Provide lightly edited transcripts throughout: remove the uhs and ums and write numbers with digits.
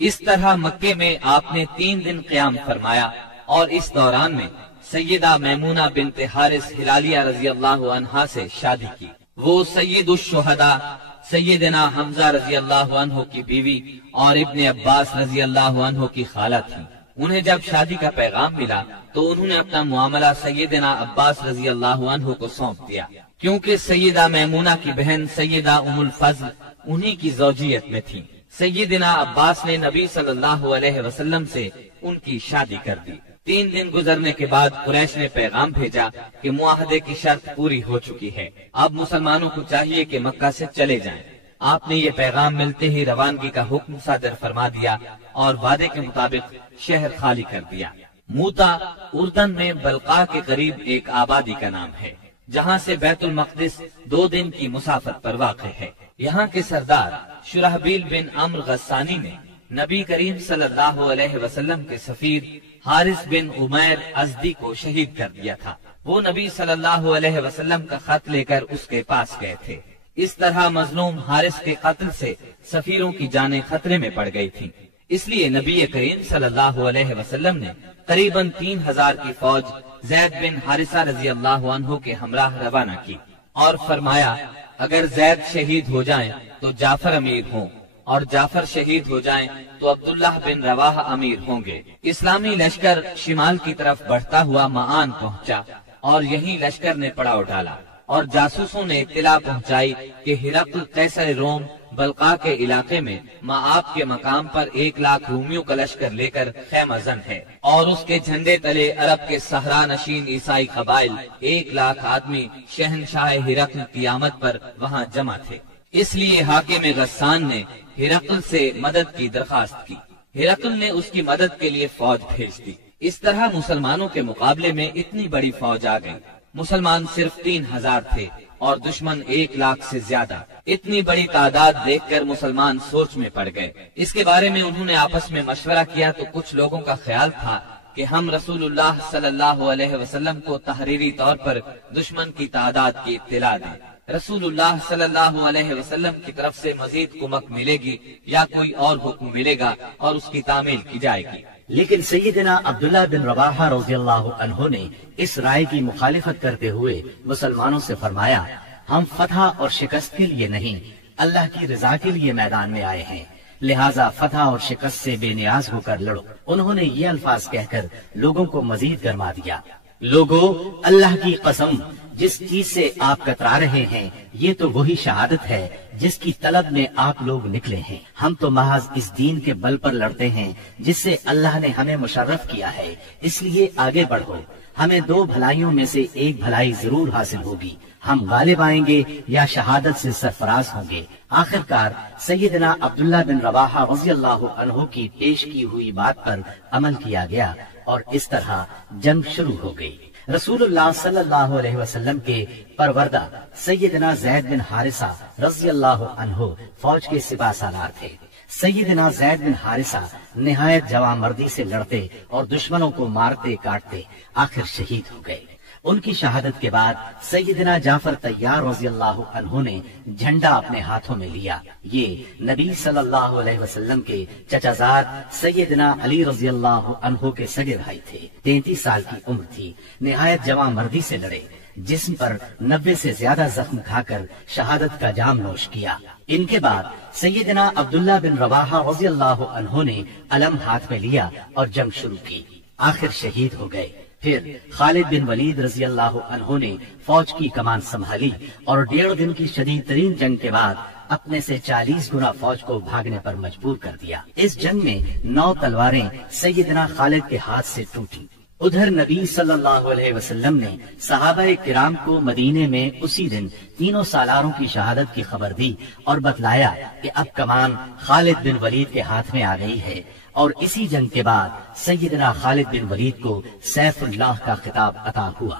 اس طرح مکے میں آپ نے 3 دن قیام فرمایا اور اس دوران میں سیدہ میمونہ بنت حارث ہلالیہ رضی اللہ عنہا سے شادی کی۔ وہ سید الشہداء سیدنا حمزہ رضی اللہ عنہ کی بیوی اور ابن عباس رضی اللہ عنہ کی خالہ تھی۔ انہیں جب شادی کا پیغام ملا تو انہوں نے اپنا معاملہ سیدنا عباس رضی اللہ عنہ کو سونپ دیا، کیونکہ سیدہ میمونہ کی بہن سیدہ ام الفضل انہی کی زوجیت میں تھی۔ سیدنا عباس نے نبی صلی اللہ علیہ وسلم سے ان کی شادی کر دی۔ 3 دن گزرنے کے بعد قریش نے پیغام بھیجا کہ معاہدے کی شرط پوری ہو چکی ہے، اب مسلمانوں کو چاہیے کہ مکہ سے چلے جائیں۔ آپ نے یہ پیغام ملتے ہی روانگی کا حکم صادر فرما دیا اور وعدے کے مطابق شہر خالی کر دیا۔ موتا اردن میں بلقاء کے قریب ایک آبادی کا نام ہے، جہاں سے بیت المقدس 2 دن کی مسافت پر واقع ہے۔ یہاں کے سردار شرحبیل بن عمرو غسانی نے نبی کریم صلی اللہ علیہ وسلم کے سفیر حارث بن عمیر ازدی کو شہید کر دیا تھا۔ وہ نبی صلی اللہ علیہ وسلم کا خط لے کر اس کے پاس گئے تھے۔ اس طرح مظلوم حارث کے قتل سے سفیروں کی جانیں خطرے میں پڑ گئی تھیں، اس لیے نبی کریم صلی اللہ علیہ وسلم نے قریباً 3000 کی فوج زید بن حارثہ رضی اللہ عنہ کے ہمراہ روانہ کی اور فرمایا اگر زید شہید ہو جائیں تو جعفر امیر ہوں اور جعفر شہید ہو جائیں تو عبداللہ بن رواحہ امیر ہوں گے۔ اسلامی لشکر شمال کی طرف بڑھتا ہوا معان پہنچا اور یہیں لشکر نے پڑاؤ ڈالا اور جاسوسوں نے اطلاع پہنچائی کہ ہرقل قیصر روم بلقاء کے علاقے میں مآب کے مقام پر 1 لاکھ رومیوں کا لشکر لے کر خیمہ زن ہے اور اس کے جھنڈے تلے عرب کے صحرا نشین عیسائی قبائل 1 لاکھ آدمی شہنشاہ ہرقل کی آمد پر وہاں جمع تھے۔ اس لیے حاکم غسان نے ہرقل سے مدد کی درخواست کی۔ ہرقل نے اس کی مدد کے لیے فوج بھیج دی۔ اس طرح مسلمانوں کے مقابلے میں اتنی بڑی فوج آ گئی۔ مسلمان صرف 3000 تھے اور دشمن 1 لاکھ سے زیادہ۔ اتنی بڑی تعداد دیکھ کر مسلمان سوچ میں پڑ گئے۔ اس کے بارے میں انہوں نے آپس میں مشورہ کیا تو کچھ لوگوں کا خیال تھا کہ ہم رسول اللہ صلی اللہ علیہ وسلم کو تحریری طور پر دشمن کی تعداد کی اطلاع دیں۔ رسول اللہ صلی اللہ علیہ وسلم کی طرف سے مزید کمک ملے گی یا کوئی اور حکم ملے گا اور اس کی تعمیل کی جائے گی۔ لیکن سیدنا عبداللہ بن رواحہ رضی اللہ عنہ نے اس رائے کی مخالفت کرتے ہوئے مسلمانوں سے فرمایا ہم فتح اور شکست کے لیے نہیں، اللہ کی رضا کے لیے میدان میں آئے ہیں، لہٰذا فتح اور شکست سے بے نیاز ہو کر لڑو۔ انہوں نے یہ الفاظ کہہ کر لوگوں کو مزید گرما دیا، لوگو اللہ کی قسم جس چیز سے آپ کترا رہے ہیں یہ تو وہی شہادت ہے جس کی طلب میں آپ لوگ نکلے ہیں۔ ہم تو محض اس دین کے بل پر لڑتے ہیں جس سے اللہ نے ہمیں مشرف کیا ہے، اس لیے آگے بڑھو، ہمیں 2 بھلائیوں میں سے ایک بھلائی ضرور حاصل ہوگی، ہم غالب آئیں گے یا شہادت سے سرفراز ہوں گے۔ آخرکار سیدنا عبداللہ بن رواحہ رضی اللہ عنہ کی پیش کی ہوئی بات پر عمل کیا گیا اور اس طرح جنگ شروع ہو گئی۔ رسول اللہ صلی اللہ علیہ وسلم کے پروردہ سیدنا زید بن حارثہ رضی اللہ عنہ فوج کے سپہ سالار تھے۔ سیدنا زید بن حارثہ نہایت جواں مردی سے لڑتے اور دشمنوں کو مارتے کاٹتے آخر شہید ہو گئے۔ ان کی شہادت کے بعد سیدنا جعفر طیار رضی اللہ عنہ نے جھنڈا اپنے ہاتھوں میں لیا۔ یہ نبی صلی اللہ علیہ وسلم کے چچا زاد سیدنا علی رضی اللہ عنہ کے سگے بھائی تھے۔ 33 سال کی عمر تھی، نہایت جواں مردی سے لڑے، جسم پر 90 سے زیادہ زخم کھا کر شہادت کا جام نوش کیا۔ ان کے بعد سیدنا عبداللہ بن رواحہ رضی اللہ عنہ نے علم ہاتھ میں لیا اور جنگ شروع کی، آخر شہید ہو گئے۔ پھر خالد بن ولید رضی اللہ عنہ نے فوج کی کمان سنبھالی اور 1.5 دن کی شدید ترین جنگ کے بعد اپنے سے 40 گنا فوج کو بھاگنے پر مجبور کر دیا۔ اس جنگ میں 9 تلواریں سیدنا خالد کے ہاتھ سے ٹوٹی۔ ادھر نبی صلی اللہ علیہ وسلم نے صحابہ کرام کو مدینے میں اسی دن 3 سالاروں کی شہادت کی خبر دی اور بتلایا کہ اب کمان خالد بن ولید کے ہاتھ میں آ گئی ہے، اور اسی جنگ کے بعد سیدنا خالد بن ولید کو سیف اللہ کا خطاب عطا ہوا۔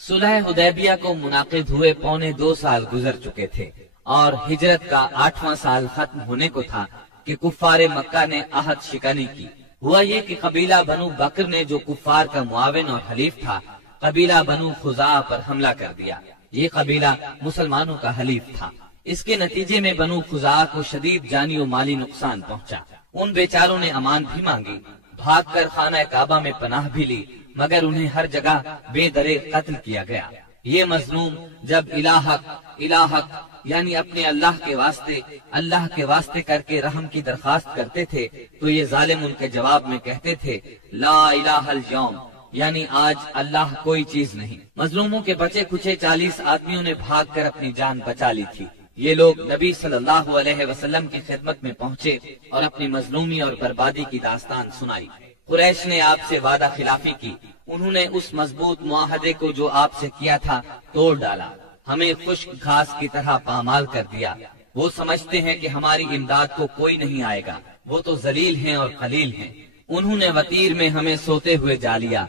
صلح حدیبیہ کو منعقد ہوئے 2.25 سال گزر چکے تھے اور ہجرت کا 8واں سال ختم ہونے کو تھا کہ کفار مکہ نے عہد شکنی کی۔ ہوا یہ کہ قبیلہ بنو بکر نے جو کفار کا معاون اور حلیف تھا، قبیلہ بنو خزاعہ پر حملہ کر دیا۔ یہ قبیلہ مسلمانوں کا حلیف تھا۔ اس کے نتیجے میں بنو خزاعہ کو شدید جانی و مالی نقصان پہنچا उन बेचारों ने अमान भी मांगी, भागकर खाना काबा में पनाह भी ली, मगर उन्हें हर जगह बेदरे कत्ल किया गया। ये मजलूम जब इलाहक यानी अपने अल्लाह के वास्ते करके रहम की दरखास्त करते थे तो ये जालिम उनके जवाब में कहते थे ला इलाहल यौम, यानी आज अल्लाह कोई चीज नहीं। मजलूमों के बचे कुचे 40 आदमियों ने भागकर अपनी जान बचा ली थी। ये लोग नबी सल्लल्लाहु अलैहि वसल्लम की खिदमत में पहुँचे और अपनी मजलूमी और बर्बादी की दास्तान सुनाई। कुरैश ने आपसे वादा खिलाफी की, उन्होंने उस मजबूत मुआहदे को जो आपसे किया था तोड़ डाला, हमें खुश्क घास की तरह पामाल कर दिया। वो समझते हैं कि हमारी इमदाद को कोई नहीं आएगा, वो तो जलील हैं और कलील हैं। उन्होंने वतीर में हमें सोते हुए जा लिया,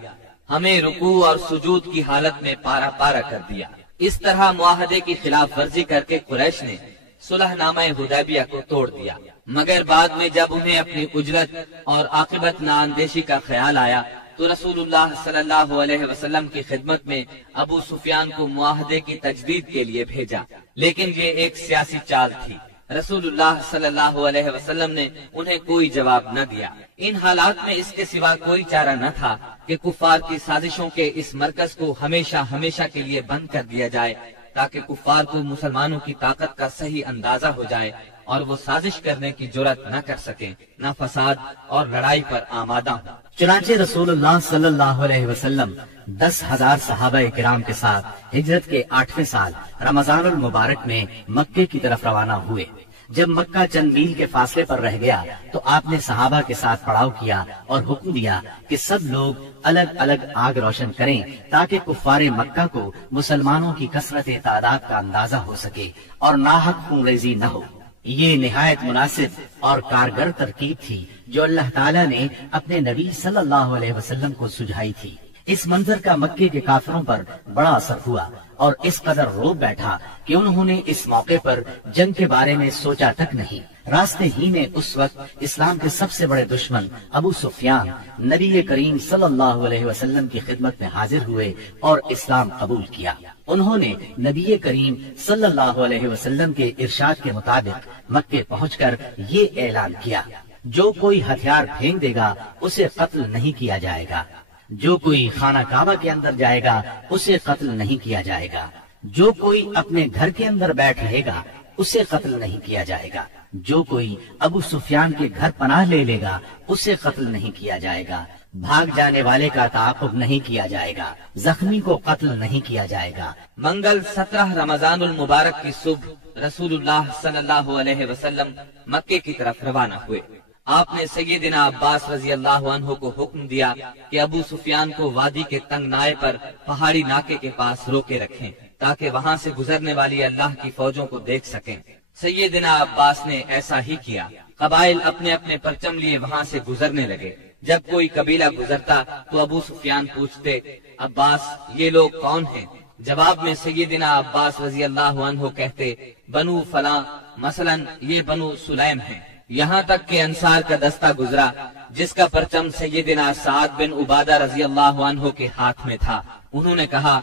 हमें रुकू और सुजूद की हालत में पारा पारा कर दिया। इस तरह मुआहदे की खिलाफ वर्जी करके कुरैश ने सुलहनामा हुदैबिया को तोड़ दिया, मगर बाद में जब उन्हें अपनी उजरत और आकिबत नाअंदेशी का ख्याल आया तो रसूलुल्लाह सल्लल्लाहु अलैहि वसल्लम की खिदमत में अबू सुफियान को मुआहदे की तजदीद के लिए भेजा, लेकिन ये एक सियासी चाल थी। रसूलुल्लाह सल्लल्लाहु अलैहि वसल्लम ने उन्हें कोई जवाब न दिया। इन हालात में इसके सिवा कोई चारा न था कि कुफार की साजिशों के इस मरकज को हमेशा हमेशा के लिए बंद कर दिया जाए, ताकि कुफार को मुसलमानों की ताकत का सही अंदाजा हो जाए और वो साजिश करने की जुर्रत न कर सके, न फसाद और लड़ाई पर आमादा हो। चुनांचे रसूलुल्लाह सल्लल्लाहु अलैहि वसल्लम 10,000 सहाबा किराम के साथ हिजरत के 8वें साल रमजानुल मुबारक में मक्के की तरफ रवाना हुए। जब मक्का चंद मील के फासले पर रह गया तो आपने सहाबा के साथ पड़ाव किया और हुक्म दिया कि सब लोग अलग अलग आग रोशन करें, ताकि कुफ्फारे मक्का को मुसलमानों की कसरत तादाद का अंदाजा हो सके और नाहक खूनरेजी न हो। ये निहायत मुनासिब और कारगर तरकीब थी जो अल्लाह ताला ने अपने नबी सल्लल्लाहु अलैहि वसल्लम को सुझाई थी। इस मंजर का मक्के के काफिरों पर बड़ा असर हुआ और इस कदर रोब बैठा कि उन्होंने इस मौके पर जंग के बारे में सोचा तक नहीं। रास्ते ही में उस वक्त इस्लाम के सबसे बड़े दुश्मन अबू सुफियान नबी करीम सल्लल्लाहु अलैहि वसल्लम की खिदमत में हाजिर हुए और इस्लाम कबूल किया। उन्होंने नबी करीम सल्लल्लाहु अलैहि वसल्लम के इरशाद के मुताबिक मक्के पहुंचकर ये ऐलान किया, जो कोई हथियार फेंक देगा उसे कत्ल नहीं किया जाएगा, जो कोई खाना काबा के अंदर जाएगा उसे कत्ल नहीं किया जाएगा, जो कोई अपने घर के अंदर बैठ रहेगा उसे कत्ल नहीं किया जाएगा, जो कोई अबू सुफियान के घर पनाह ले लेगा उसे कत्ल नहीं किया जाएगा, भाग जाने वाले का ताक़ुब नहीं किया जाएगा, जख्मी को कत्ल नहीं किया जाएगा। मंगल 17 रमजानुल मुबारक की सुबह रसूलुल्लाह सल्लल्लाहु अलैहि वसल्लम मक्के की तरफ रवाना हुए। आपने सैयदना अब्बास रजी अल्लाह अन्हु को हुक्म दिया कि अबू सुफियान को वादी के तंग नाए पर पहाड़ी नाके के पास रोके रखें, ताकि वहाँ से गुजरने वाली अल्लाह की फौजों को देख सकें। सैयदना अब्बास ने ऐसा ही किया। कबाइल अपने अपने परचम लिए वहाँ से गुजरने लगे। जब कोई कबीला गुजरता तो अबू सुफियान पूछते, अब्बास ये लोग कौन हैं? जवाब में सैयदना अब्बास रजी अल्लाह अन्हु कहते, बनु फला, मसलन ये बनु सुलैम हैं। यहाँ तक कि अंसार का दस्ता गुजरा जिसका परचम सैयदना साद बिन उबादा रजी अल्लाह अन्हु के हाथ में था। उन्होंने कहा,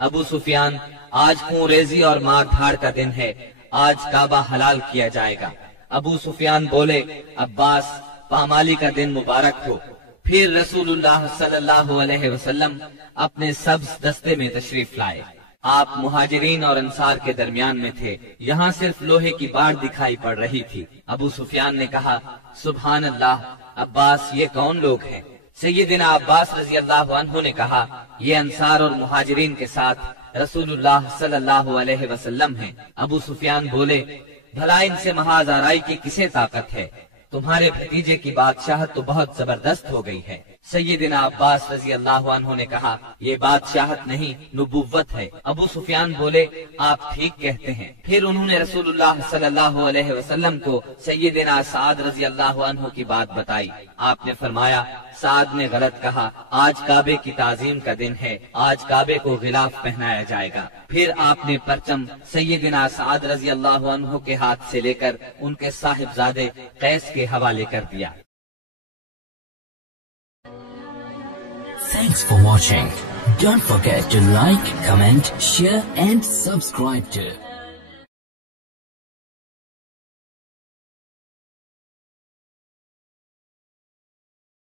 अबू सुफियान आज खून-रेजी और मार धाड़ का दिन है, आज काबा हलाल किया जाएगा। अबू सुफियान बोले, अब्बास पामाली का दिन मुबारक हो। फिर रसूलुल्लाह सल्लल्लाहु अलैहि वसल्लम अपने सब्ज दस्ते में तशरीफ लाए। आप मुहाजिरीन और अंसार के दरमियान में थे। यहाँ सिर्फ लोहे की बाड़ दिखाई पड़ रही थी। अबू सुफियान ने कहा, सुभान अल्लाह, अब्बास ये कौन लोग हैं? सैयदना अब्बास रजी अल्लाह अन्हु ने कहा, ये अंसार और मुहाजिरीन के साथ रसूलुल्लाह सल्लल्लाहु अलैहि वसल्लम हैं। अबू सुफियान बोले, भला इनसे महाज आराई की किसे ताकत है? तुम्हारे भतीजे की बादशाहत तो बहुत जबरदस्त हो गई है। सैयदना अब्बास रजी अल्लाह अन्हु ने कहा, ये बादशाहत नहीं नुबुव्वत है। अबू सुफियान बोले, आप ठीक कहते हैं। फिर उन्होंने रसूलुल्लाह सल्लल्लाहु अलैहि वसल्लम को सैयदना साद रजी अल्लाह अन्हु की बात बताई। आपने फरमाया, साद ने गलत कहा, आज काबे की ताजीम का दिन है, आज काबे को गिलाफ पहनाया जाएगा। फिर आपने परचम सैयदना साद रजी अल्लाह अन्हु के हाथ से लेकर उनके साहिबजादे कैस के हवाले कर दिया। Thanks for watching. Don't forget to like, comment, share and subscribe to